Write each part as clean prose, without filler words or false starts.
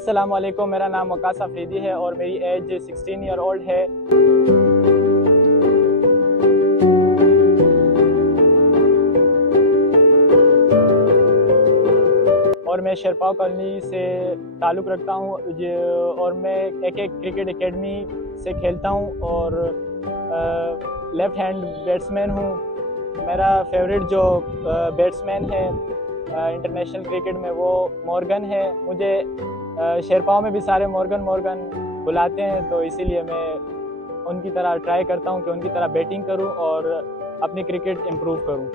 अस्सलाम वालेकुम, मेरा नाम वकास अफरीदी है और मेरी एज 16 ईयर ओल्ड है। और मैं शेरपाव कॉलोनी से ताल्लुक़ रखता हूँ और मैं एक क्रिकेट एकेडमी से खेलता हूँ और लेफ़्ट हैंड बैट्समैन हूँ। मेरा फेवरेट जो बैट्समैन है इंटरनेशनल क्रिकेट में वो मॉर्गन है। मुझे शेरपाव में भी सारे मॉर्गन बुलाते हैं, तो इसीलिए मैं उनकी तरह ट्राई करता हूँ कि उनकी तरह बैटिंग करूँ और अपनी क्रिकेट इम्प्रूव करूँ।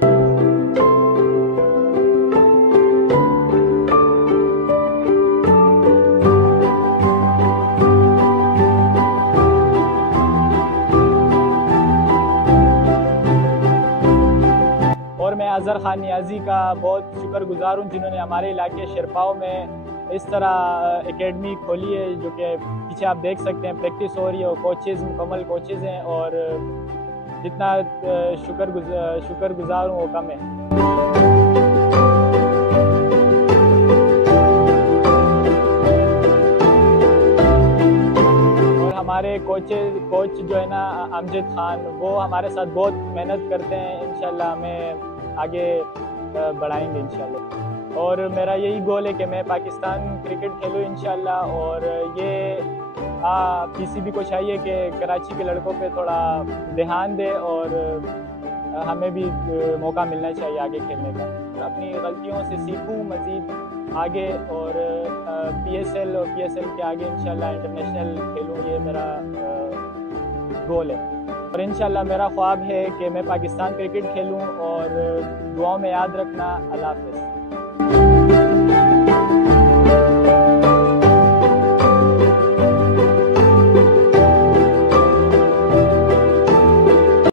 और मैं अज़हर खान नियाज़ी का बहुत शुक्रगुज़ार हूँ जिन्होंने हमारे इलाके शेरपाव में इस तरह एकेडमी खोली है, जो कि पीछे आप देख सकते हैं प्रैक्टिस हो रही है और कोचेज़ मुकम्मल कोचेज़ हैं और जितना शुक्रगुज़ार हूँ वो कम है। और हमारे कोच जो है ना अमजद खान, वो हमारे साथ बहुत मेहनत करते हैं। इंशाल्लाह हमें आगे बढ़ाएंगे इंशाल्लाह। और मेरा यही गोल है कि मैं पाकिस्तान क्रिकेट खेलूँ इंशाल्लाह। और ये पीसीबी को चाहिए कि कराची के लड़कों पे थोड़ा ध्यान दे और हमें भी मौका मिलना चाहिए आगे खेलने का। अपनी गलतियों से सीखूँ मज़ीद आगे और पीएसएल के आगे इंशाल्लाह इंटरनेशनल खेलूँ, ये मेरा गोल है। और इंशाल्लाह मेरा ख्वाब है कि मैं पाकिस्तान क्रिकेट खेलूँ। और दुआओं में याद रखना। अल्लाह हाफ़िज़।